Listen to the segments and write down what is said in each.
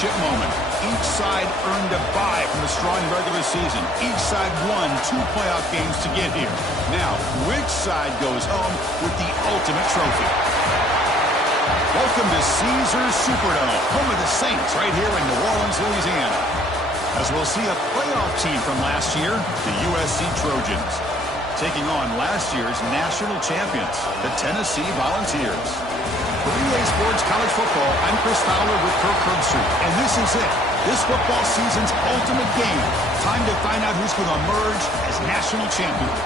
championship moment. Each side earned a bye from the strong regular season. Each side won 2 playoff games to get here. Now, which side goes home with the ultimate trophy? Welcome to Caesars Superdome, home of the Saints, right here in New Orleans, Louisiana. As we'll see a playoff team from last year, the USC Trojans, taking on last year's national champions, the Tennessee Volunteers. For EA Sports College Football, I'm Chris Fowler with Kirk Herbstreit, and this is it. This football season's ultimate game. Time to find out who's going to emerge as national champion.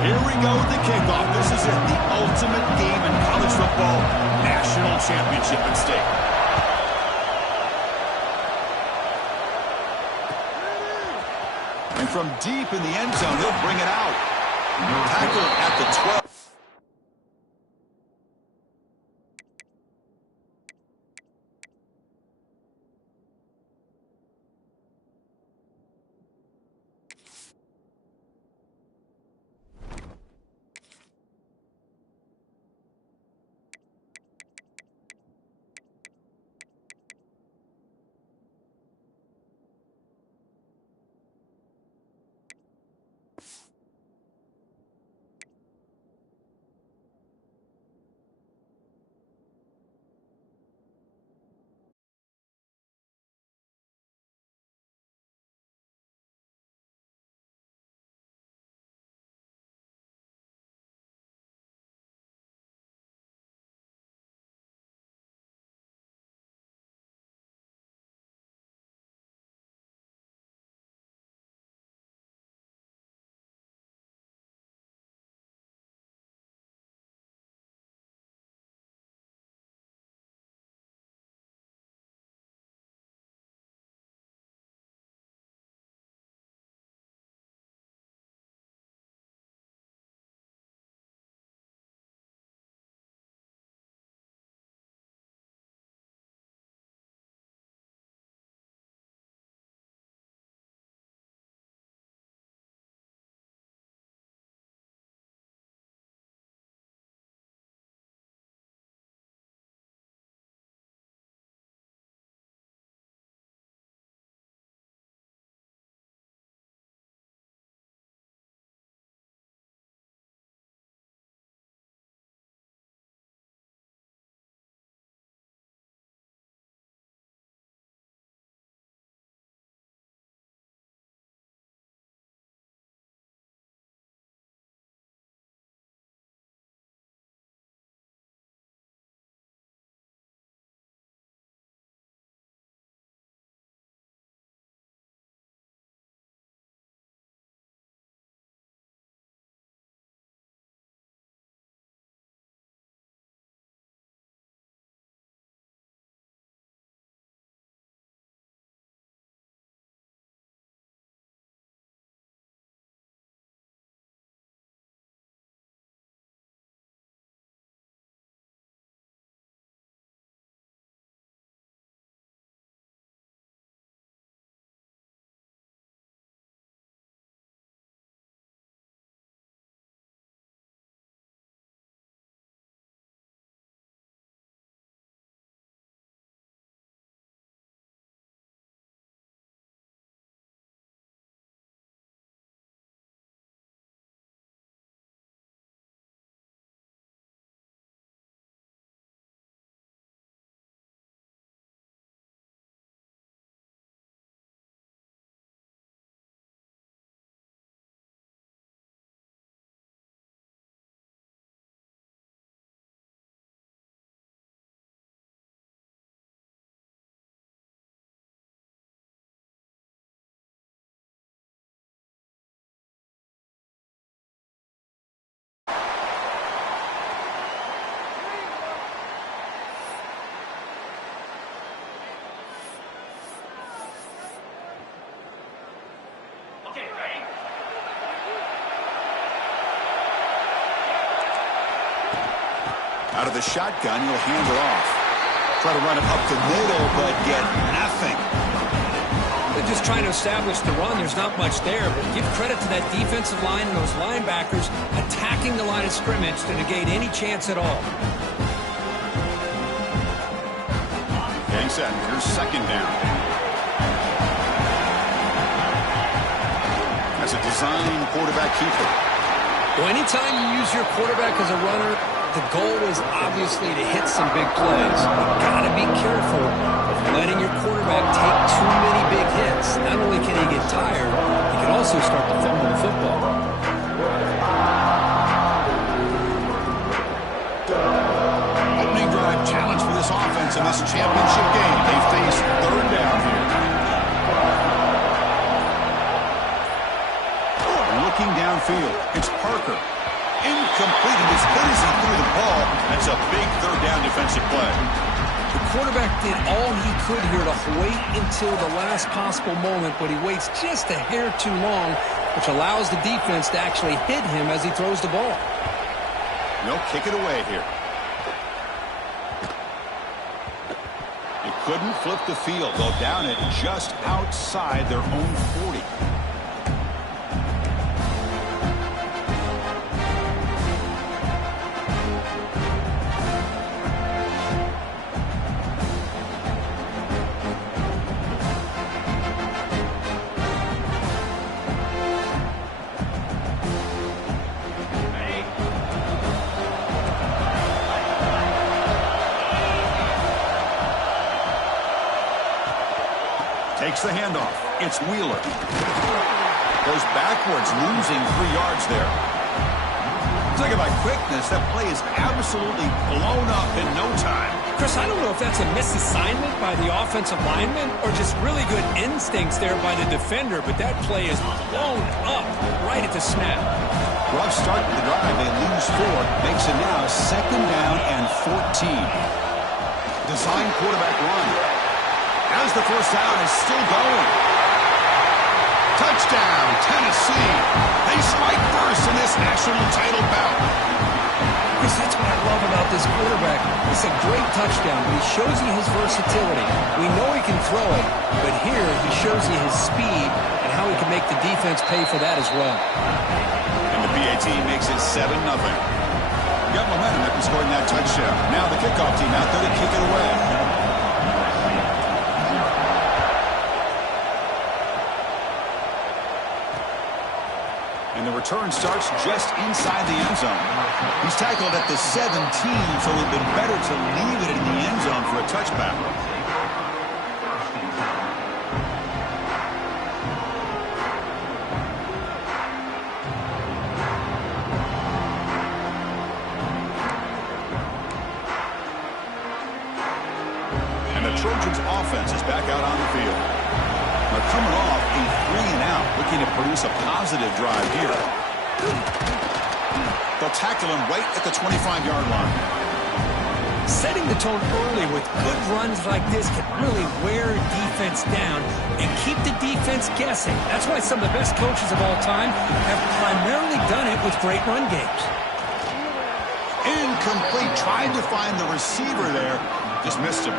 Here we go with the kickoff. This is it, the ultimate game in college football, national championship at stake. And from deep in the end zone, they'll bring it out. Tackle at the 12. Out of the shotgun, he'll hand it off. Try to run it up the middle, but get nothing. They're just trying to establish the run. There's not much there, but give credit to that defensive line and those linebackers attacking the line of scrimmage to negate any chance at all. Getting set. Here's second down. That's a design quarterback keeper. Well, anytime you use your quarterback as a runner, the goal is obviously to hit some big plays. You've got to be careful of letting your quarterback take too many big hits. Not only can he get tired, he can also start to fumble the football. Opening drive challenge for this offense in this championship game. They face third down here. Looking downfield, it's Parker. Incomplete, and as good as he threw the ball, that's a big third down defensive play. The quarterback did all he could here to wait until the last possible moment, but he waits just a hair too long, which allows the defense to actually hit him as he throws the ball. No, kick it away here. They couldn't flip the field. They'll down it just outside their own 40. Takes the handoff. It's Wheeler. Goes backwards, losing 3 yards there. Talking about quickness, that play is absolutely blown up in no time. Chris, I don't know if that's a misassignment by the offensive lineman or just really good instincts there by the defender, but that play is blown up right at the snap. Rough start to the drive. They lose 4. Makes it now second down and 14. Design quarterback run. As the first down is still going. Touchdown, Tennessee. They strike first in this national title bout. Chris, that's what I love about this quarterback. It's a great touchdown, but he shows you his versatility. We know he can throw it, but here he shows you his speed and how he can make the defense pay for that as well. And the PAT makes it 7-0. Got momentum after scoring that touchdown. Now the kickoff team out there to kick it away. And the return starts just inside the end zone. He's tackled at the 17, so it would have been better to leave it in the end zone for a touchback. And the Trojans' offense is back out on the field. They're coming off a 3-and-out, looking to produce a positive drive here. They'll tackle him right at the 25-yard line. Setting the tone early with good runs like this can really wear defense down and keep the defense guessing. That's why some of the best coaches of all time have primarily done it with great run games. Incomplete. Tried to find the receiver there. Just missed him.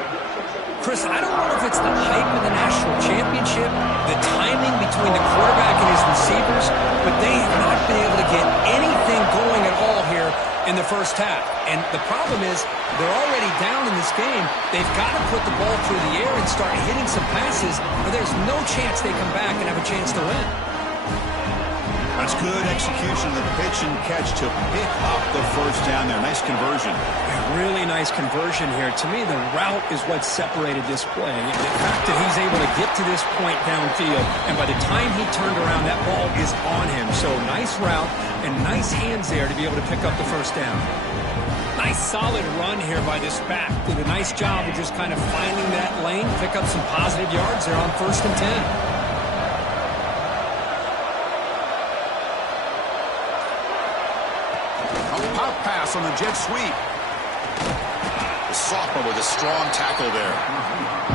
Chris, I don't know if it's the hype of the national championship, the timing between the quarterback and his receivers, but they have not been able to get anything going at all here in the first half. And the problem is they're already down in this game. They've got to put the ball through the air and start hitting some passes, or there's no chance they come back and have a chance to win. That's good execution of the pitch and catch to pick up the first down there. Nice conversion. Really nice conversion here. To me, the route is what separated this play. The fact that he's able to get to this point downfield, and by the time he turned around, that ball is on him. So nice route and nice hands there to be able to pick up the first down. Nice solid run here by this back. Did a nice job of just kind of finding that lane, pick up some positive yards there on 1st and 10. Pass on the jet sweep. The sophomore with a strong tackle there.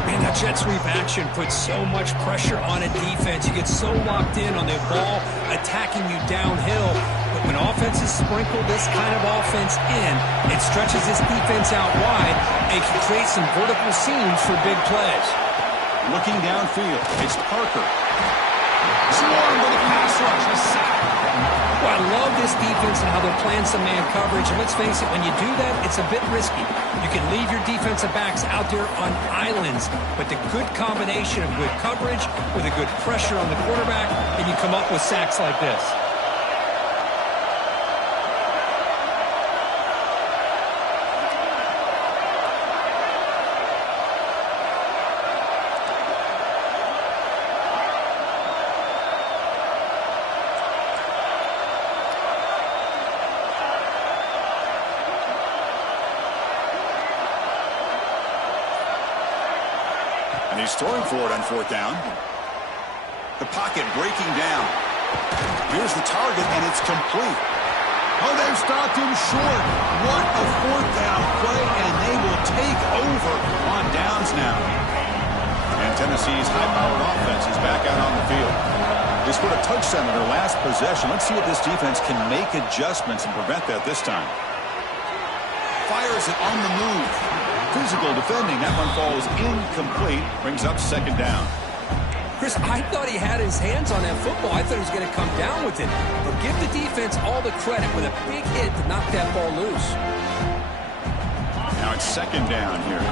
Man, that jet sweep action puts so much pressure on a defense. You get so locked in on the ball attacking you downhill. But When offenses sprinkle this kind of offense in, it stretches this defense out wide and can create some vertical seams for big plays. Looking downfield, it's Parker. Swarmed with a pass rush, a sack. Well, I love this defense and how they're playing some man coverage. And let's face it, when you do that, it's a bit risky. You can leave your defensive backs out there on islands, but the good combination of good coverage with a good pressure on the quarterback, and you come up with sacks like this. And he's throwing for it on fourth down. The pocket breaking down. Here's the target, and it's complete. Oh, they've stopped him short. What a fourth down play, and they will take over on downs now. And Tennessee's high-powered offense is back out on the field. They scored a touchdown in their last possession. Let's see if this defense can make adjustments and prevent that this time. Fires it on the move. Physical defending. That one falls incomplete. Brings up second down. Chris, I thought he had his hands on that football. I thought he was going to come down with it. But give the defense all the credit with a big hit to knock that ball loose. Now it's second down here.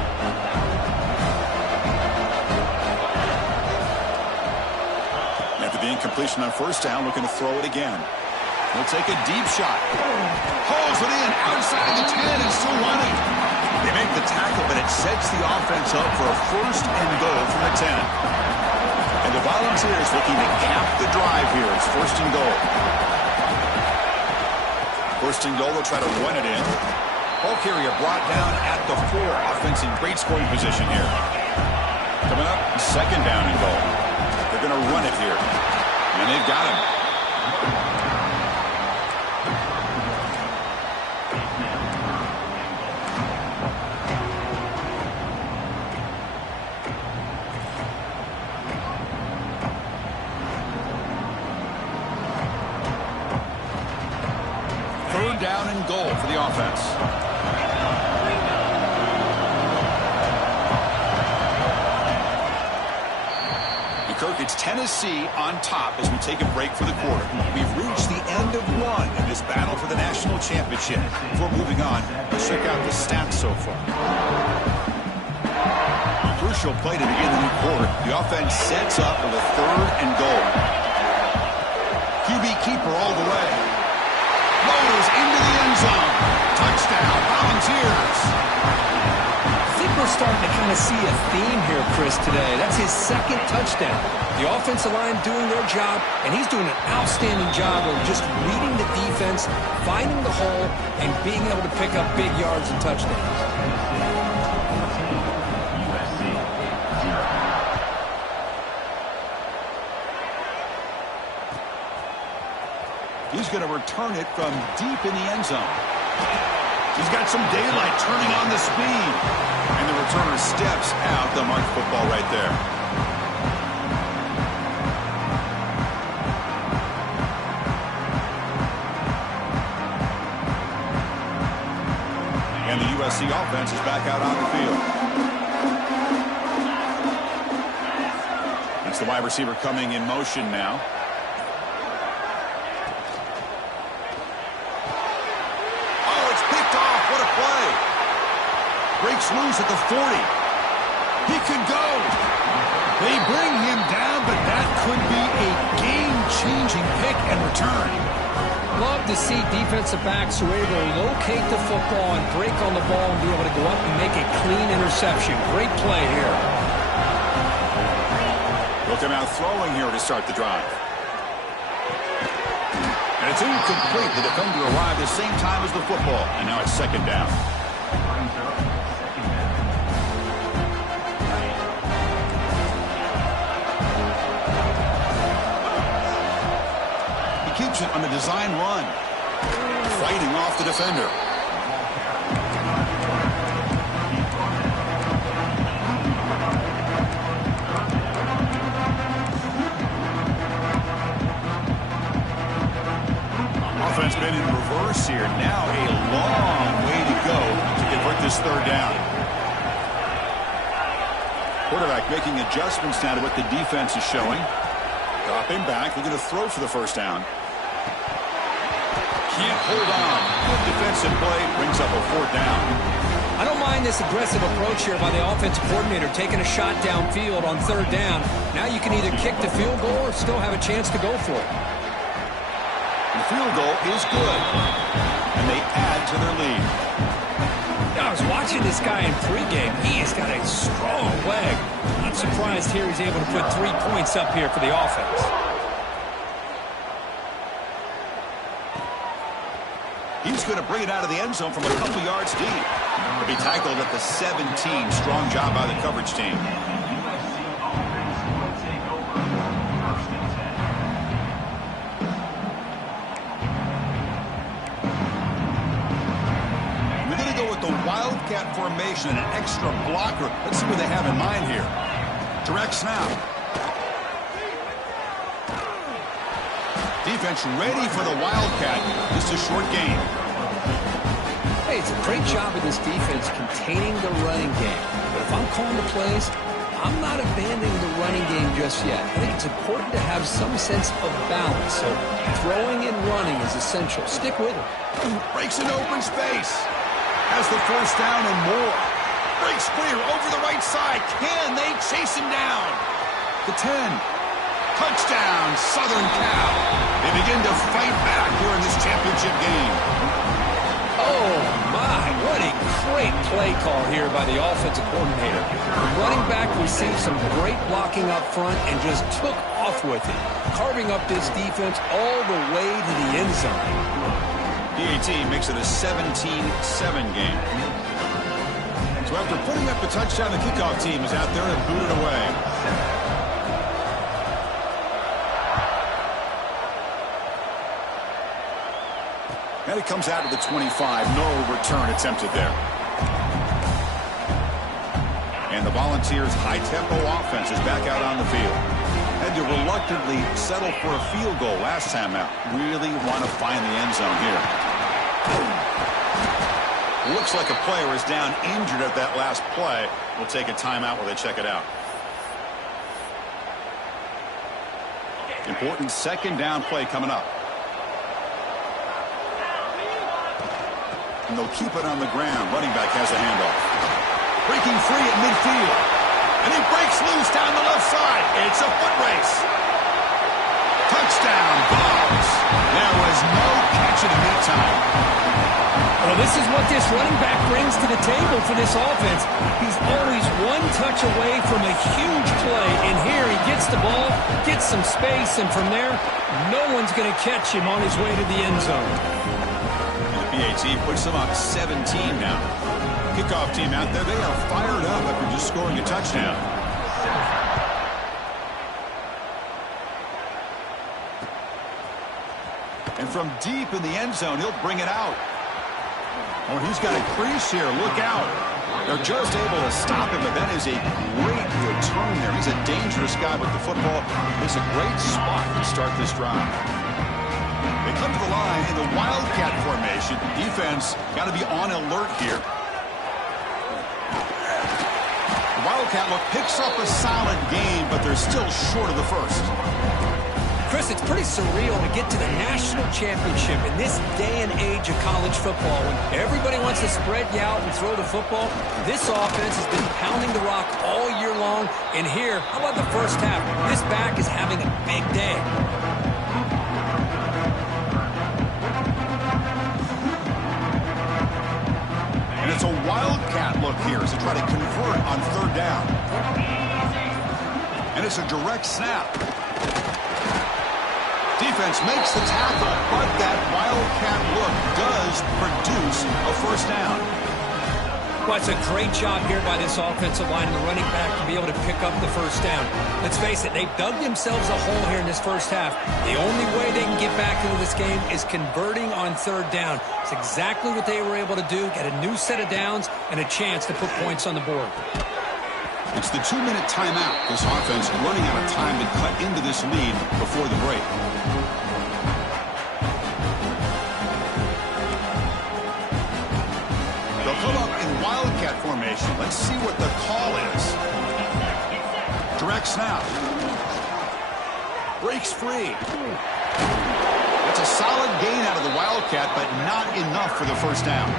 After the incompletion on first down, looking to throw it again. He'll take a deep shot. Hauls it in outside the 10 and still running. They make the tackle, but it sets the offense up for a first and goal from the 10. And the Volunteers looking to cap the drive here. It's first and goal. First and goal, they'll try to run it in. Ball carrier brought down at the 4. Offense in great scoring position here. Coming up, second down and goal. They're going to run it here. And they've got him. Third down and goal for the offense. Kirk, it's Tennessee on top as we take a break for the quarter. We've reached the end of one in this battle for the national championship. Before moving on, let's check out the stats so far. Crucial play to begin the new quarter. The offense sets up with a third and goal. QB keeper all the way. Rolls into the end zone. Touchdown, Volunteers. I think we're starting to kind of see a theme here, Chris, today. That's his second touchdown. The offensive line doing their job, and he's doing an outstanding job of just reading the defense, finding the hole, and being able to pick up big yards and touchdowns. He's going to return it from deep in the end zone. He's got some daylight turning on the speed. And the returner steps out. They'll mark football right there. And the USC offense is back out on the field. It's the wide receiver coming in motion now. Breaks loose at the 40. He could go. They bring him down, but that could be a game-changing pick and return. Love to see defensive backs who are able to locate the football and break on the ball and be able to go up and make a clean interception. Great play here. They'll come out throwing here to start the drive. And it's incomplete. The defender arrived the same time as the football. And now it's second down. Keeps it on the design run. Fighting off the defender. Offense been in reverse here. Now a long way to go to convert this third down. Quarterback making adjustments now to what the defense is showing. Dropping back. They're going to throw for the first down. Can't hold on. Good defensive play. Brings up a fourth down. I don't mind this aggressive approach here by the offensive coordinator, taking a shot downfield on third down. Now you can either kick the field goal or still have a chance to go for it. The field goal is good, and they add to their lead. I was watching this guy in pregame. He has got a strong leg. Not surprised here he's able to put 3 points up here for the offense. He's going to bring it out of the end zone from a couple yards deep. He'll be tackled at the 17. Strong job by the coverage team. We're going to go with the Wildcat formation and an extra blocker. Let's see what they have in mind here. Direct snap. Defense ready for the Wildcat. Just a short game. Hey, it's a great job of this defense containing the running game. But if I'm calling the plays, I'm not abandoning the running game just yet. I think it's important to have some sense of balance. So throwing and running is essential. Stick with it. Breaks an open space. Has the first down and more. Breaks clear over the right side. Can they chase him down? The 10. Touchdown, Southern Cal. They begin to fight back here in this championship game. Oh, my. What a great play call here by the offensive coordinator. The running back received some great blocking up front and just took off with it, carving up this defense all the way to the end zone. PAT makes it a 17-7 game. So after putting up the touchdown, the kickoff team is out there and booted away. And it comes out to the 25. No return attempted there. And the Volunteers' high-tempo offense is back out on the field. Had to reluctantly settle for a field goal last time out. Really want to find the end zone here. Looks like a player is down injured at that last play. We'll take a timeout while they check it out. Important second down play coming up. And they'll keep it on the ground. Running back has a handoff. Breaking free at midfield. And he breaks loose down the left side. It's a foot race. Touchdown, Beau. There was no catch in the meantime. Well, this is what this running back brings to the table for this offense. He's always one touch away from a huge play. And here he gets the ball, gets some space, and from there, no one's going to catch him on his way to the end zone. PAT puts them up 17 now. Kickoff team out there, they are fired up after just scoring a touchdown. And from deep in the end zone, he'll bring it out. Oh, he's got a crease here. Look out. They're just able to stop him, but that is a great return there. He's a dangerous guy with the football. It's a great spot to start this drive. They come to the line in the Wildcat formation. Defense got to be on alert here. The Wildcat look picks up a solid game, but they're still short of the first. Chris, it's pretty surreal to get to the national championship in this day and age of college football when everybody wants to spread you out and throw the football. This offense has been pounding the rock all year long. And here, how about the first half? This back is having a big day. And it's a Wildcat look here as they try to convert on third down. And it's a direct snap. Defense makes the tackle, but that Wildcat look does produce a first down. Well, it's a great job here by this offensive line and the running back to be able to pick up the first down. Let's face it, they've dug themselves a hole here in this first half. The only way they can get back into this game is converting on third down. It's exactly what they were able to do, get a new set of downs and a chance to put points on the board. It's the 2-minute timeout. This offense running out of time to cut into this lead before the break. wildcat formation. Let's see what the call is. Direct snap. Breaks free. That's a solid gain out of the wildcat, but not enough for the first down.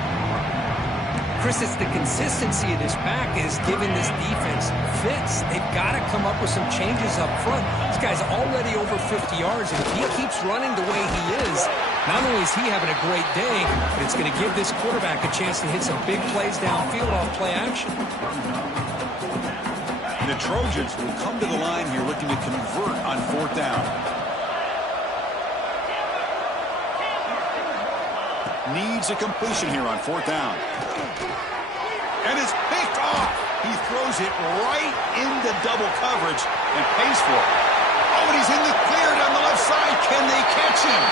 Chris, it's the consistency of this back is giving this defense fits. They've got to come up with some changes up front. This guy's already over 50 yards, and if he keeps running the way he is, not only is he having a great day, but it's going to give this quarterback a chance to hit some big plays downfield off play action. And the Trojans will come to the line here looking to convert on fourth down. Needs a completion here on fourth down. And it's picked off. He throws it right into double coverage and pays for it. Oh, and he's in the clear down the left side. Can they catch him?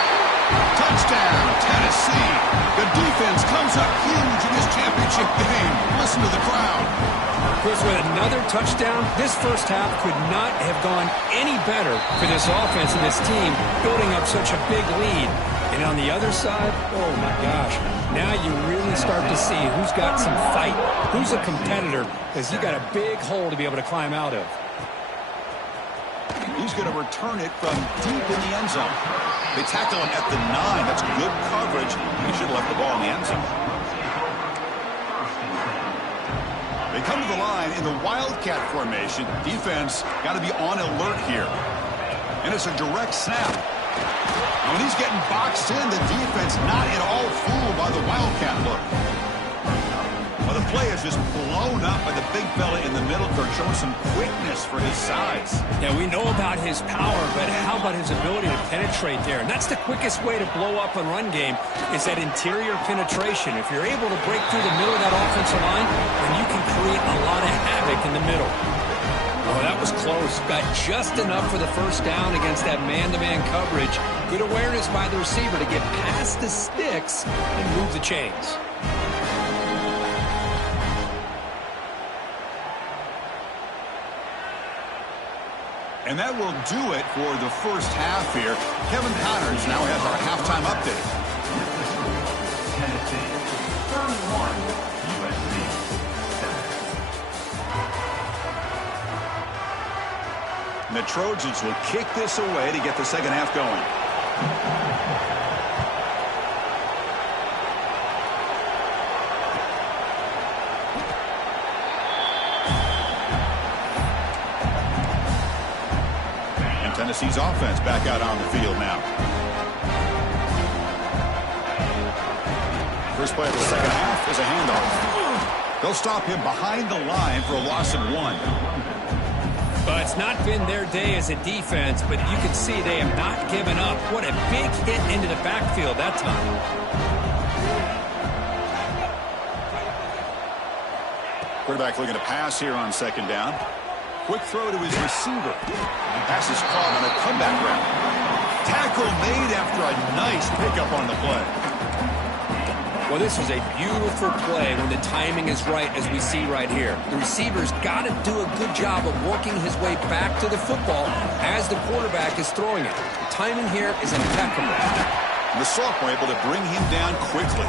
Touchdown, Tennessee. The defense comes up huge in this championship game. Listen to the crowd. Chris, with another touchdown, this first half could not have gone any better for this offense and this team, building up such a big lead. And on the other side, oh my gosh, now you really start to see who's got some fight, who's a competitor, because you got a big hole to be able to climb out of. He's going to return it from deep in the end zone. They tackle him at the 9. That's good coverage. He should have left the ball in the end zone. They come to the line in the wildcat formation. Defense got to be on alert here. And it's a direct snap. When he's getting boxed in, the defense not at all fooled by the wildcat look. Well, the play is just blown up by the big fella in the middle, showing some quickness for his size. Yeah, we know about his power, but how about his ability to penetrate there? And that's the quickest way to blow up a run game is that interior penetration. If you're able to break through the middle of that offensive line, then you can create a lot of havoc in the middle. Oh, that was close. Got just enough for the first down against that man-to-man coverage. Good awareness by the receiver to get past the sticks and move the chains. And that will do it for the first half here. Kevin Connors now has our halftime update. Tennessee, 31, USC. And the Trojans will kick this away to get the second half going. And Tennessee's offense back out on the field now. First play of the second half is a handoff. They'll stop him behind the line for a loss of 1. But it's not been their day as a defense, but you can see they have not given up. What a big hit into the backfield that time. Quarterback looking to pass here on second down. Quick throw to his receiver. Pass is caught on a comeback route. Tackle made after a nice pickup on the play. Well, this was a beautiful play when the timing is right, as we see right here. The receiver's got to do a good job of working his way back to the football as the quarterback is throwing it. The timing here is impeccable. And the sophomore able to bring him down quickly.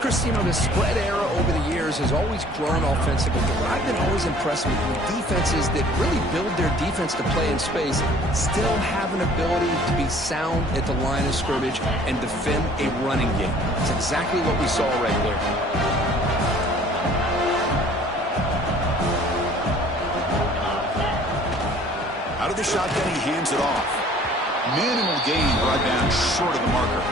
Chris, you know, the spread era over the years has always grown offensively. But I've been always impressed with defenses that really build their defense to play in space, still have an ability to be sound at the line of scrimmage and defend a running game. It's exactly what we saw right there. Out of the shotgun, he hands it off. Minimal gain brought down short of the marker.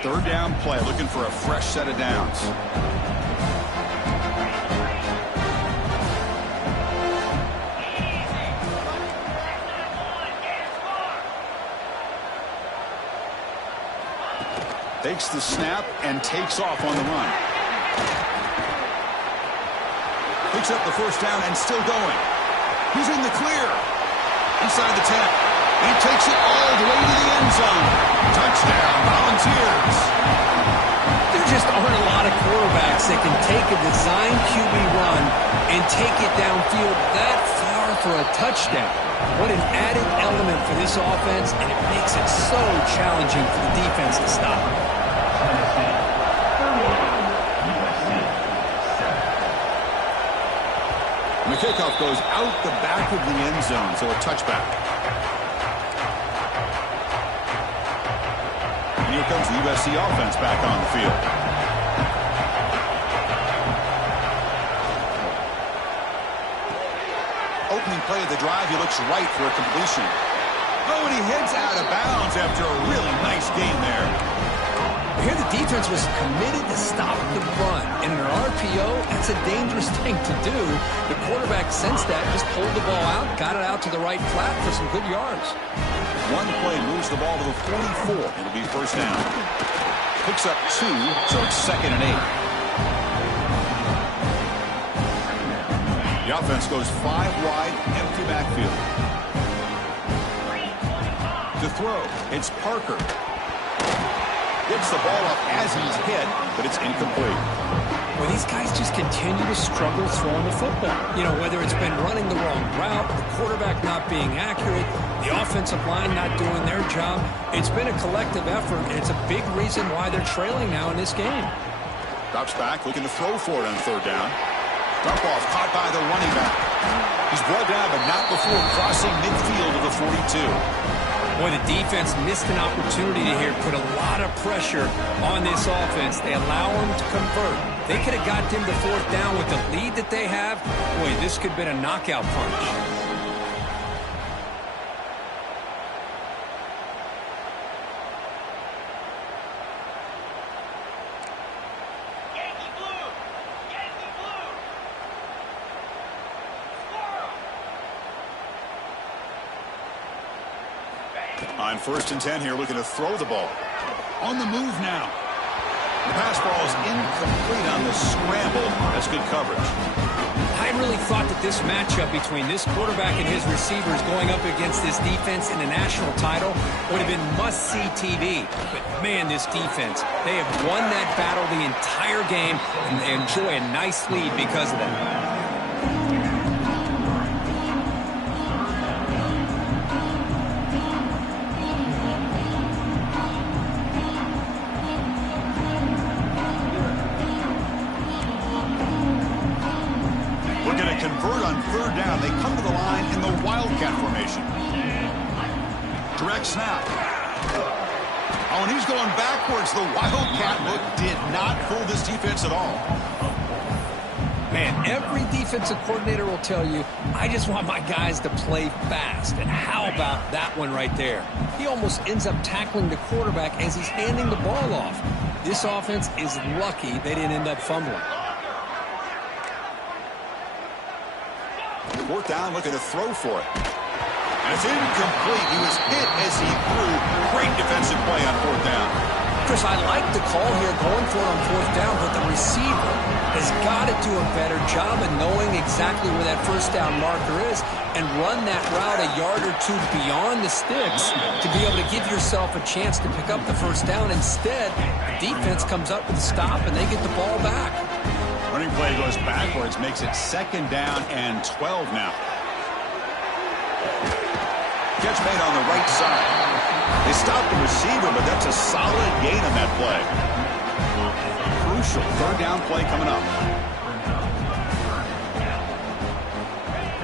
Third down play, looking for a fresh set of downs. Takes the snap and takes off on the run. Picks up the first down and still going. He's in the clear. Inside the 10. And he takes it all the way to the end zone. Touchdown, Volunteers. There just aren't a lot of quarterbacks that can take a design QB run and take it downfield that far for a touchdown. What an added element for this offense, and it makes it so challenging for the defense to stop. The kickoff goes out the back of the end zone, so a touchback. And here comes the USC offense back on the field. Opening play of the drive, he looks right for a completion. Oh, and he heads out of bounds after a really nice gain there. Here the defense was committed to stop the run. And in an RPO, that's a dangerous thing to do. The quarterback sensed that, just pulled the ball out, got it out to the right flat for some good yards. One play moves the ball to the 44. It'll be first down. Picks up 2, so it's 2nd and 8. The offense goes 5 wide, empty backfield. To throw, it's Parker. Gets the ball up as he's hit, but it's incomplete. Well, these guys just continue to struggle throwing the football. You know, whether it's been running the wrong route, the quarterback not being accurate, the offensive line not doing their job. It's been a collective effort, and it's a big reason why they're trailing now in this game. Drops back, looking to throw for it on 3rd down. Dump off, caught by the running back. He's brought down, but not before crossing midfield of the 42. Boy, the defense missed an opportunity to here put a lot of pressure on this offense. They allow them to convert. They could have got them to 4th down with the lead that they have. Boy, this could have been a knockout punch. On 1st and 10 here, looking to throw the ball. On the move now. The pass ball is incomplete on the scramble. That's good coverage. I really thought that this matchup between this quarterback and his receivers going up against this defense in the national title would have been must-see TV. But, man, this defense, they have won that battle the entire game, and they enjoy a nice lead because of that. Convert on 3rd down. They come to the line in the Wildcat formation. Direct snap. Oh, and he's going backwards. The Wildcat look did not fool this defense at all. Man, every defensive coordinator will tell you, I just want my guys to play fast. And how about that one right there? He almost ends up tackling the quarterback as he's handing the ball off. This offense is lucky they didn't end up fumbling. 4th down, looking to throw for it. And it's incomplete. He was hit as he threw. Great defensive play on 4th down. Chris, I like the call here going for it on 4th down, but the receiver has got to do a better job of knowing exactly where that 1st down marker is and run that route a yard or 2 beyond the sticks to be able to give yourself a chance to pick up the 1st down. Instead, the defense comes up with a stop and they get the ball back. Running play goes backwards, makes it 2nd down and 12 now. Catch made on the right side. They stopped the receiver, but that's a solid gain on that play. Crucial 3rd down play coming up.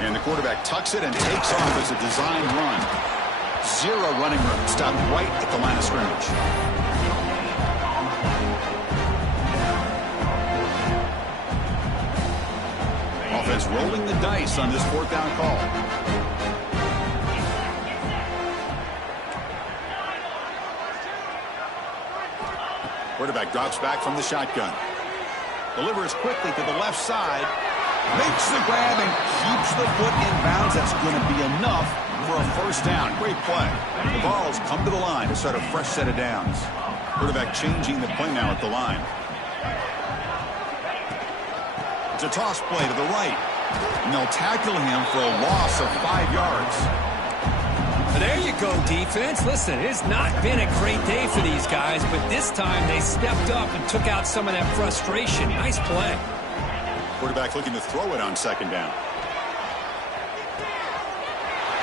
And the quarterback tucks it and takes off as a designed run. 0 running room, stopped right at the line of scrimmage. Offense rolling the dice on this 4th down call. Quarterback drops back from the shotgun. Delivers quickly to the left side. Makes the grab and keeps the foot in bounds. That's going to be enough for a 1st down. Great play. The balls come to the line to start a fresh set of downs. Quarterback changing the play now at the line. It's a toss play to the right. And they'll tackle him for a loss of 5 yards. There you go, defense. Listen, it's not been a great day for these guys, but this time they stepped up and took out some of that frustration. Nice play. Quarterback looking to throw it on 2nd down.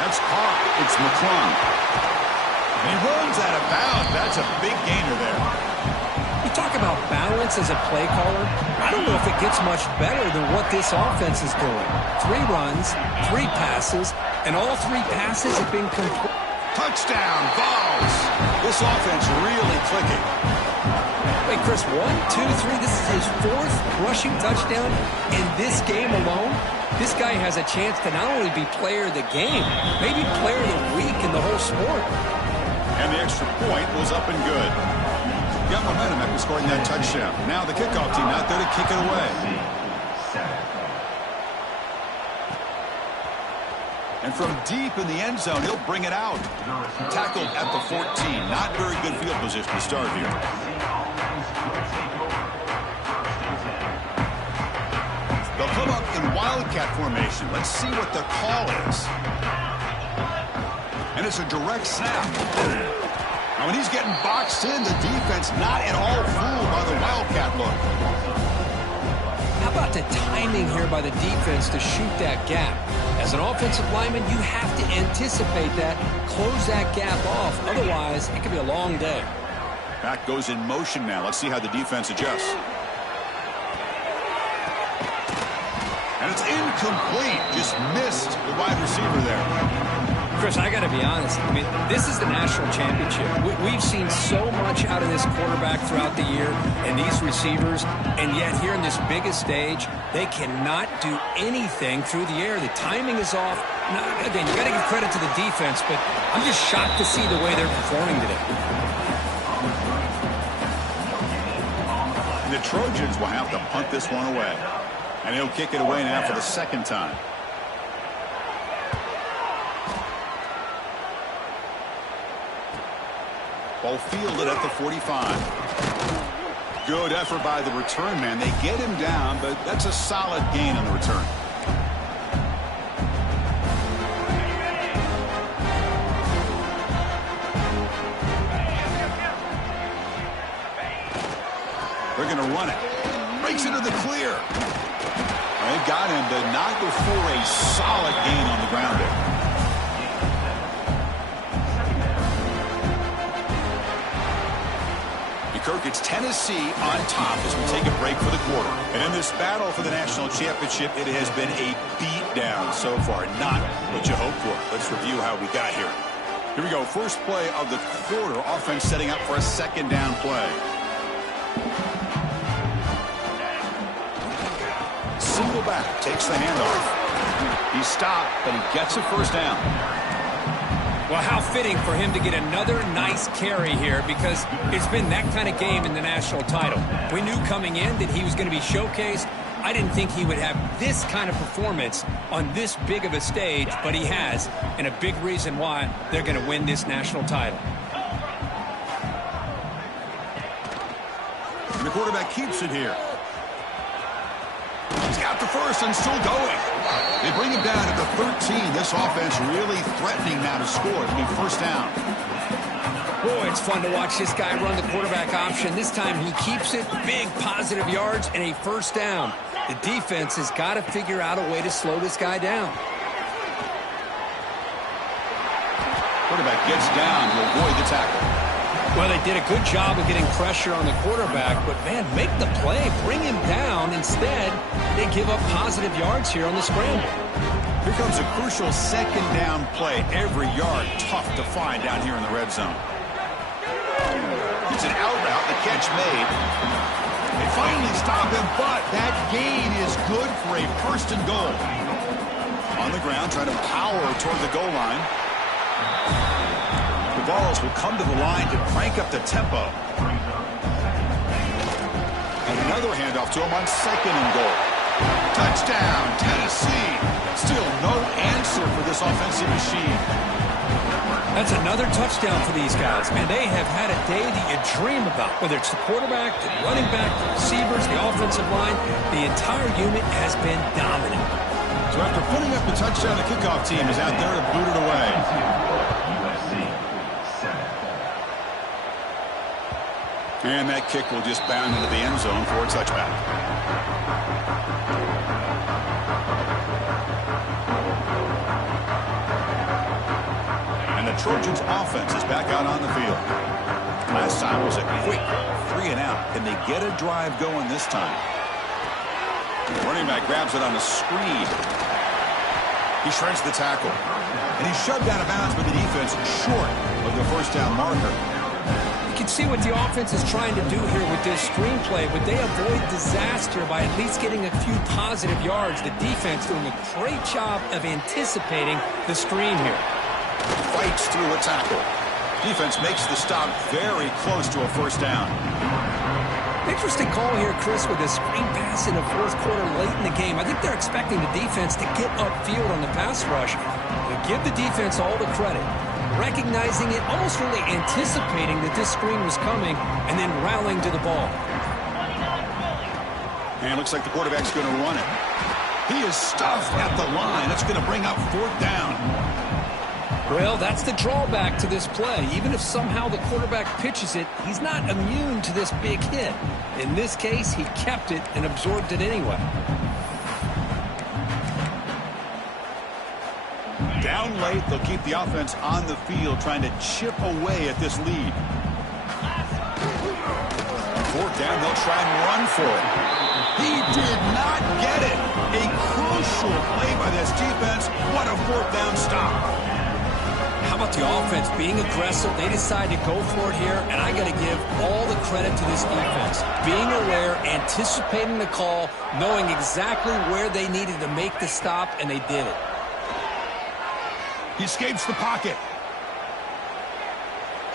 That's caught. It's McClung. And he runs out of bounds. That's a big gainer there. You talk about balance. defense as a play caller, I don't know if it gets much better than what this offense is doing. 3 runs, 3 passes, and all 3 passes have been complete. Touchdown, Vols. This offense really clicking. Wait, Chris, 1, 2, 3. This is his 4th rushing touchdown in this game alone. This guy has a chance to not only be player of the game, maybe player of the week in the whole sport. And the extra point was up and good. Got momentum after scoring that touchdown. Now the kickoff team out there to kick it away. And from deep in the end zone, he'll bring it out. Tackled at the 14. Not very good field position to start here. They'll come up in wildcat formation. Let's see what the call is. And it's a direct snap. Now when he's getting boxed in, the defense not at all fooled by the wildcat look. How about the timing here by the defense to shoot that gap? As an offensive lineman, you have to anticipate that, close that gap off. Otherwise, it could be a long day. Back goes in motion now. Let's see how the defense adjusts. And it's incomplete. Just missed the wide receiver there. Chris, I got to be honest. I mean, this is the national championship. We've seen so much out of this quarterback throughout the year and these receivers, and yet here in this biggest stage, they cannot do anything through the air. The timing is off. Now, again, you got to give credit to the defense, but I'm just shocked to see the way they're performing today. The Trojans will have to punt this one away. And he'll kick it away now for the 2nd time. Ball fielded at the 45. Good effort by the return man. They get him down, but that's a solid gain on the return. They're going to run it. Breaks into the clear. They've got him, but not before a solid gain on the ground there. Kirk, it's Tennessee on top as we take a break for the quarter. And in this battle for the national championship, it has been a beatdown so far. Not what you hoped for. Let's review how we got here. Here we go. First play of the quarter. Offense setting up for a 2nd down play. Single back. Takes the handoff. He stopped, but he gets a 1st down. Well, how fitting for him to get another nice carry here, because it's been that kind of game in the national title. We knew coming in that he was going to be showcased. I didn't think he would have this kind of performance on this big of a stage, but he has, and a big reason why they're going to win this national title. And the quarterback keeps it here. He's got the 1st and still going. They bring him down at the 13. This offense really threatening now to score. It'll be 1st down. Boy, it's fun to watch this guy run the quarterback option. This time he keeps it. Big positive yards and a 1st down. The defense has got to figure out a way to slow this guy down. Quarterback gets down to avoid the tackle. Well, they did a good job of getting pressure on the quarterback, but, man, make the play. Bring him down. Instead, they give up positive yards here on the scramble. Here comes a crucial 2nd down play. Every yard tough to find down here in the red zone. It's an out route. The catch made. They finally stop him, but that gain is good for a 1st and goal. On the ground, trying to power toward the goal line. The Vols will come to the line to crank up the tempo. And another handoff to him on 2nd and goal. Touchdown, Tennessee. Still no answer for this offensive machine. That's another touchdown for these guys. Man, they have had a day that you dream about. Whether it's the quarterback, the running back, the receivers, the offensive line, the entire unit has been dominant. So after putting up the touchdown, the kickoff team is out there to boot it away. And that kick will just bound into the end zone for a touchback. And the Trojans offense is back out on the field. Last time was a quick 3-and-out. Can they get a drive going this time? Running back grabs it on the screen. He shreds the tackle. And he's shoved out of bounds by the defense short of the first down marker. You can see what the offense is trying to do here with this screenplay, but they avoid disaster by at least getting a few positive yards. The defense doing a great job of anticipating the screen here. Fights through a tackle. Defense makes the stop very close to a first down. Interesting call here, Chris, with a screen pass in the fourth quarter late in the game. I think they're expecting the defense to get upfield on the pass rush. They give the defense all the credit, recognizing it, almost really anticipating that this screen was coming, and then rallying to the ball. And it looks like the quarterback's going to run it. He is stuffed at the line. That's going to bring up fourth down. Well, that's the drawback to this play. Even if somehow the quarterback pitches it, he's not immune to this big hit. In this case, he kept it and absorbed it anyway. Down late, they'll keep the offense on the field, trying to chip away at this lead. Fourth down, they'll try and run for it. He did not get it. A crucial play by this defense. What a fourth down stop. How about the offense being aggressive? They decide to go for it here, and I got to give all the credit to this defense. Being aware, anticipating the call, knowing exactly where they needed to make the stop, and they did it. He escapes the pocket.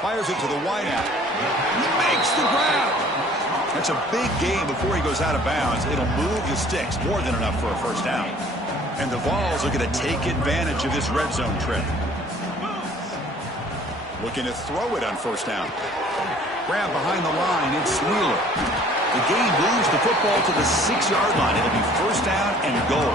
Fires it to the wideout. He makes the grab. That's a big gain before he goes out of bounds. It'll move the sticks, more than enough for a first down. And the Vols are going to take advantage of this red zone trip. Looking to throw it on first down. Grab behind the line. It's Wheeler. The game moves the football to the 6-yard line. It'll be first down and goal.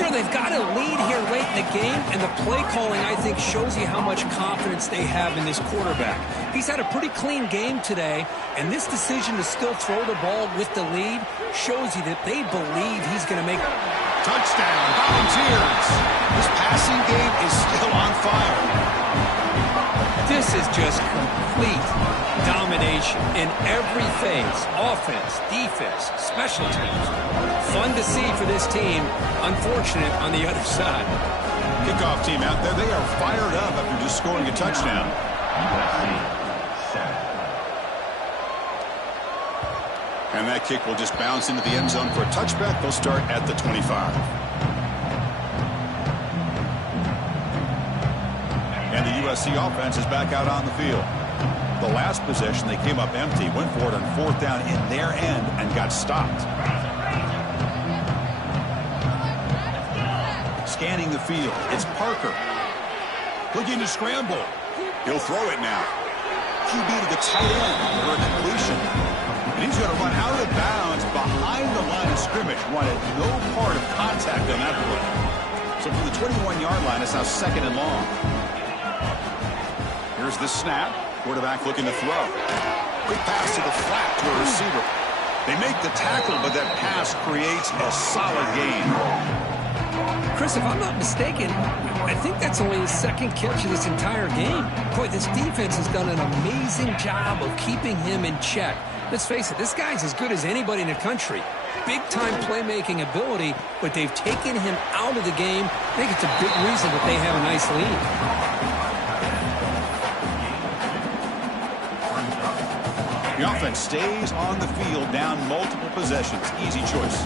You know, they've got a lead here late in the game, and the play calling, I think, shows you how much confidence they have in this quarterback. He's had a pretty clean game today, and this decision to still throw the ball with the lead shows you that they believe he's going to make it. Touchdown, Volunteers. This passing game is still on fire. This is just complete domination in every phase. Offense, defense, special teams. Fun to see for this team. Unfortunate on the other side. Kickoff team out there. They are fired up after just scoring a touchdown. And that kick will just bounce into the end zone for a touchback. They'll start at the 25. And the USC offense is back out on the field. The last possession, they came up empty, went for it on fourth down in their end, and got stopped. Scanning the field, it's Parker. Looking to scramble. He'll throw it now. QB to the tight end for a completion. And he's going to run out of bounds behind the line of scrimmage. Wanted no part of contact on that play. So from the 21-yard line, it's now second and long. Here's the snap. Quarterback looking to throw. Quick pass to the flat to a receiver. They make the tackle, but that pass creates a solid gain. Chris, if I'm not mistaken, I think that's only his second catch of this entire game. Boy, this defense has done an amazing job of keeping him in check. Let's face it, this guy's as good as anybody in the country. Big-time playmaking ability, but they've taken him out of the game. I think it's a big reason that they have a nice lead. The offense stays on the field, down multiple possessions. Easy choice.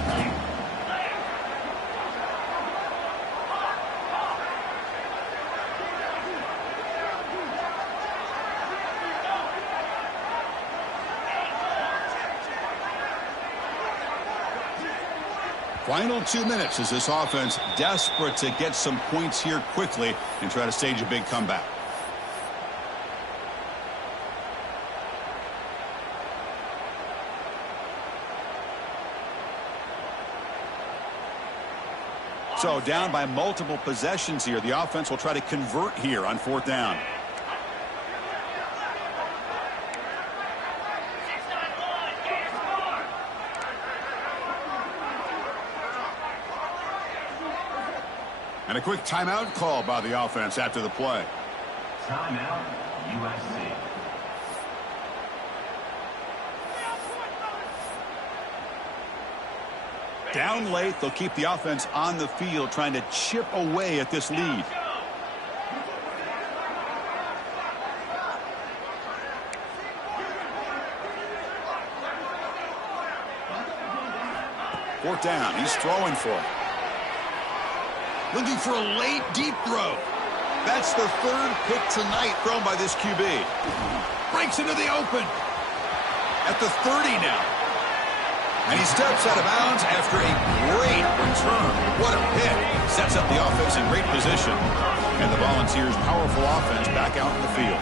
Final 2 minutes as this offense desperate to get some points here quickly and try to stage a big comeback. So down by multiple possessions here. The offense will try to convert here on fourth down. And a quick timeout call by the offense after the play. Timeout, USC. Down late, they'll keep the offense on the field trying to chip away at this lead. Fourth down. He's throwing for it. Looking for a late, deep throw. That's the third pick tonight thrown by this QB. Breaks into the open. At the 30 now. And he steps out of bounds after a great return. What a pick. Sets up the offense in great position. And the Volunteers' powerful offense back out in the field.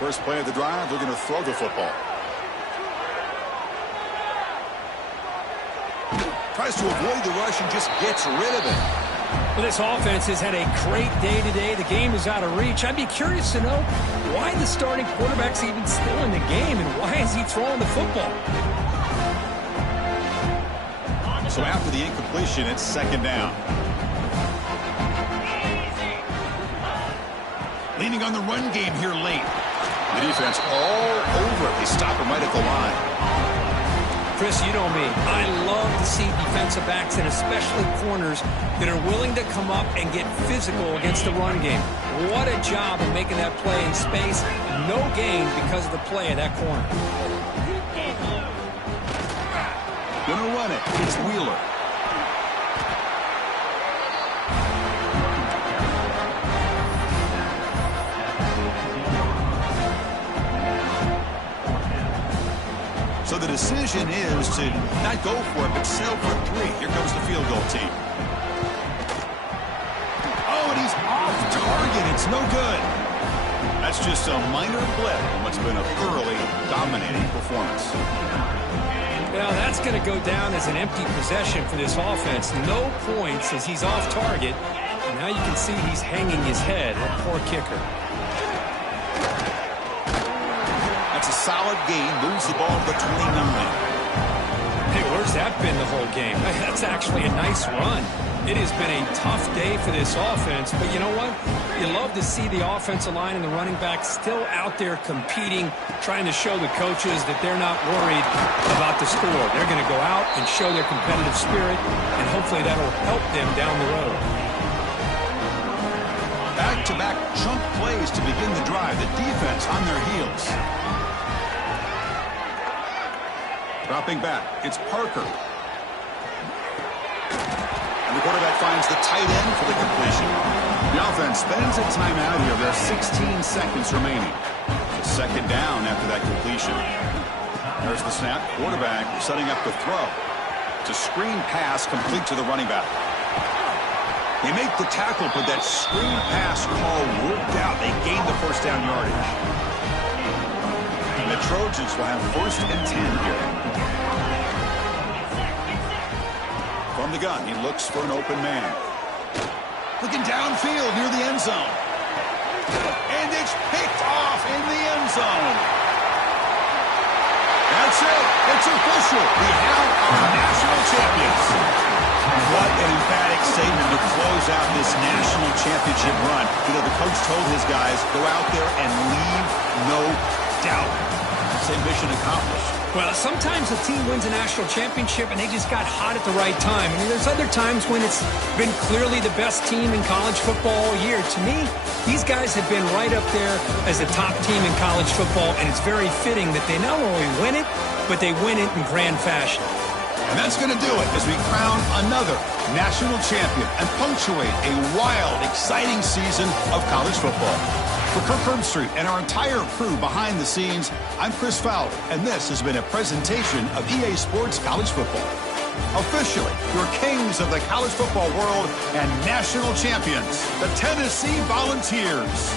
First play of the drive, they're going to throw the football. Tries to avoid the rush and just gets rid of it. Well, this offense has had a great day today. The game is out of reach. I'd be curious to know why the starting quarterback's even still in the game and why is he throwing the football? So after the incompletion, it's second down. Leaning on the run game here late. The defense all over it. They stop him right at the line. Chris, you know me. I love to see defensive backs and especially corners that are willing to come up and get physical against the run game. What a job of making that play in space. No gain because of the play of that corner. Gonna run it. It's Wheeler. So the decision is to not go for it, but settle for 3. Here comes the field goal team. Oh, and he's off target. It's no good. That's just a minor blip in what's been a thoroughly dominating performance. Now that's going to go down as an empty possession for this offense. No points as he's off target. And now you can see he's hanging his head. That poor kicker. That's a solid gain. Moves the ball to the 29. Hey, where's that been the whole game? That's actually a nice run. It has been a tough day for this offense, but you know what? You love to see the offensive line and the running back still out there competing, trying to show the coaches that they're not worried about the score. They're going to go out and show their competitive spirit, and hopefully that'll help them down the road. Back-to-back chunk plays to begin the drive. The defense on their heels. Dropping back, it's Parker. And the quarterback finds the tight end for the completion. The offense spends a timeout here. There's 16 seconds remaining. Second down after that completion. There's the snap. Quarterback setting up the throw. It's a screen pass complete to the running back. They make the tackle, but that screen pass call worked out. They gained the first down yardage. And the Trojans will have 1st and 10 here. From the gun, he looks for an open man. Looking downfield near the end zone. And it's picked off in the end zone. That's it. It's official. We have our national champions. What an emphatic statement to close out this national championship run. You know, the coach told his guys, go out there and leave no doubt. Say mission accomplished. Well, sometimes a team wins a national championship and they just got hot at the right time. I mean, there's other times when it's been clearly the best team in college football all year. To me, these guys have been right up there as the top team in college football, and it's very fitting that they not only win it, but they win it in grand fashion. And that's going to do it as we crown another national champion and punctuate a wild, exciting season of college football. For Kirk Herbstreit and our entire crew behind the scenes, I'm Chris Fowler, and this has been a presentation of EA Sports College Football. Officially, your kings of the college football world and national champions, the Tennessee Volunteers.